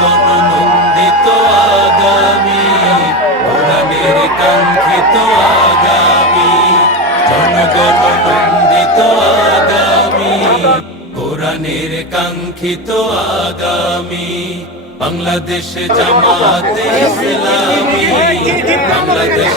জনগণ নন্দিত আগামী কোরআনের কাঙ্ক্ষিত আগামী জনগণ নন্দিত আগামী কোরআনের কাঙ্ক্ষিত আগামী, বাংলাদেশ জামাতে ইসলামী, বাংলাদেশ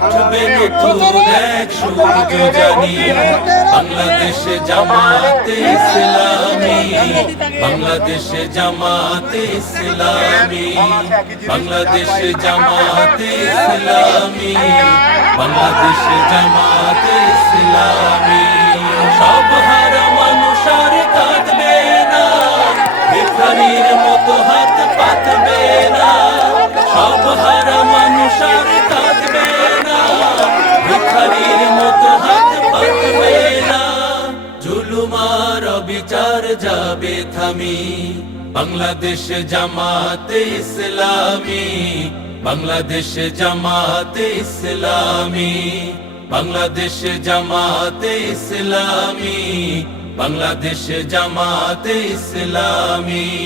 এক সূর্য জানি। বাংলাদেশে জামাতে বাংলাদেশ জামাতে বাংলাদেশ জামাতে বাংলাদেশ জামাতে ইসলামী। বিচার যাবে থামি। বাংলাদেশ জামাতে ইসলামী, বাংলাদেশ জামাতে ইসলামী, বাংলাদেশ জামাতে ইসলামী, বাংলাদেশ জামাতে ইসলামী।